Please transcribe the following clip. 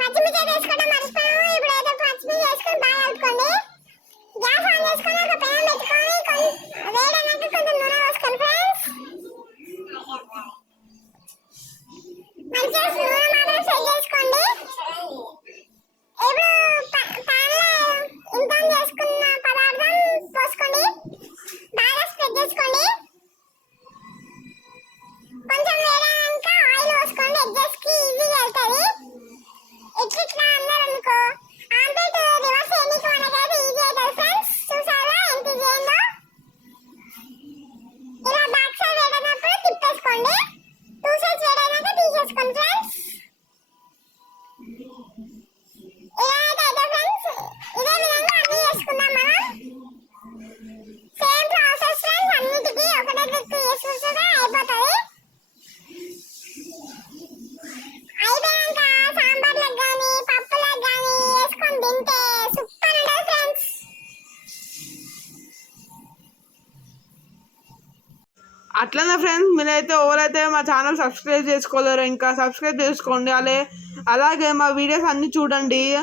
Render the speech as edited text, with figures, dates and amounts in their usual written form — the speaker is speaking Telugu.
పచ్చిమిర్చి వేసుకోవడం మర్చిపోయాము. ఇప్పుడు అయితే పచ్చిమిర్చి వేసుకొని బాగా కలుపుకోండి. గ్యాస్ ఆన్ చేసుకొని ఒక ప్యాన్ పెట్టుకొని వేడైనాక కొంచెం నూనె పోసుకోండి ఫ్రెండ్స్. మంచిగా నూనె మాత్రం సెట్ చేసుకోండి. ఇప్పుడు ప్యాన్ లో ఇంత చేసుకున్న పదార్థం పోసుకోండి, బాగా స్ప్రెడ్ చేసుకోండి. కొంచెం వేడైనాక ఆయిల్ పోసుకోండి. ఎగ్జెస్ కి ఈజీగా వెళ్తుంది. ఇట్లా అన్నారు అనుకో ఆమ్లెట్ రివర్స్ చేయడానికి మనకైతే ఈజీ అవుతుంది ఫ్రెండ్స్. చూసారా ఎంత ఈజీ అయిందో. ఇలా బ్యాక్ సైడ్ వేడైనప్పుడు తిప్పేసుకోండి. టూ సైడ్స్ వేడైనాక తీసేసుకోండి ఫ్రెండ్స్. ఇలా అయితే ఫ్రెండ్స్ ఇదే విధంగా అన్ని చేసుకుందాం మనం. సేమ్ ప్రాసెస్ ఫ్రెండ్స్, అన్నిటికీ ఒకటే ట్రిక్ చేసుకుంటే అయిపోతుంది. అయిపోయాక సాంబార్లకు కానీ పప్పులకు కానీ వేసుకొని తింటే సూపర్ ఉంటుంది ఫ్రెండ్స్. అట్లనే ఫ్రెండ్స్, మీరైతే ఎవరైతే మా ఛానల్ సబ్స్క్రైబ్ చేసుకోలేరో ఇంకా సబ్స్క్రైబ్ చేసుకోండి. అలాగే మా వీడియోస్ అన్నీ చూడండి.